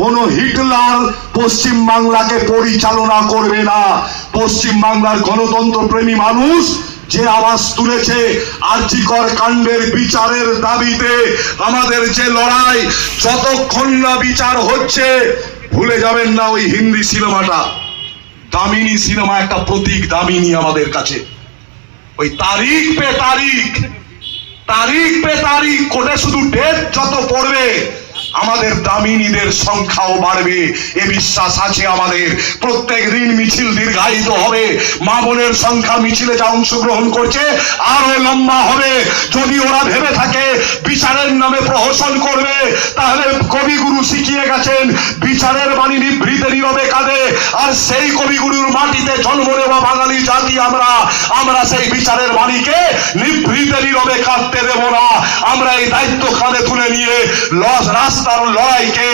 কোন হিটলার পশ্চিম বাংলাকে পরিচালনা করবে না। পশ্চিম বাংলার গণতন্ত্র প্রেমী মানুষ যে আওয়াজ তুলেছে আরজিকর কাণ্ডের বিচারের দাবিতে, আমাদের যে লড়াই, যতক্ষণ না বিচার হচ্ছে, ভুলে যাবেন না ওই হিন্দি সিনেমাটা, দামিনী সিনেমা একটা প্রতীক, দামিনী আমাদের কাছে। ওই তারিখ পে তারিখ, তারিখ পে তারিখ কোটে শুধু ডেট যত পড়বে আমাদের দামিনীদের সংখ্যাও বাড়বে, এ বিশ্বাস আছে আমাদের। প্রত্যেক দিন মিছিল দীর্ঘায়িত হবে, মা বোনের সংখ্যা মিছিলে যা অংশগ্রহণ করছে আরো লম্বা হবে। যদি ওরা ভেবে থাকে বিচারের নামে প্রহসন করবে, তাহলে কবিগুরু শিখিয়ে গেছেন বিচারের বাণী নিভৃতে নীরবে কাঁদে। আর সেই কবিগুরুর মাটিতে জন্ম নেওয়া বাঙালি জাতি আমরা সেই বিচারের বাণীকে নিভৃতে নীরবে কাঁদতে দেব না। আমরা এই দায়িত্ব কাঁধে তুলে নিয়ে রাস্তার লড়াইকে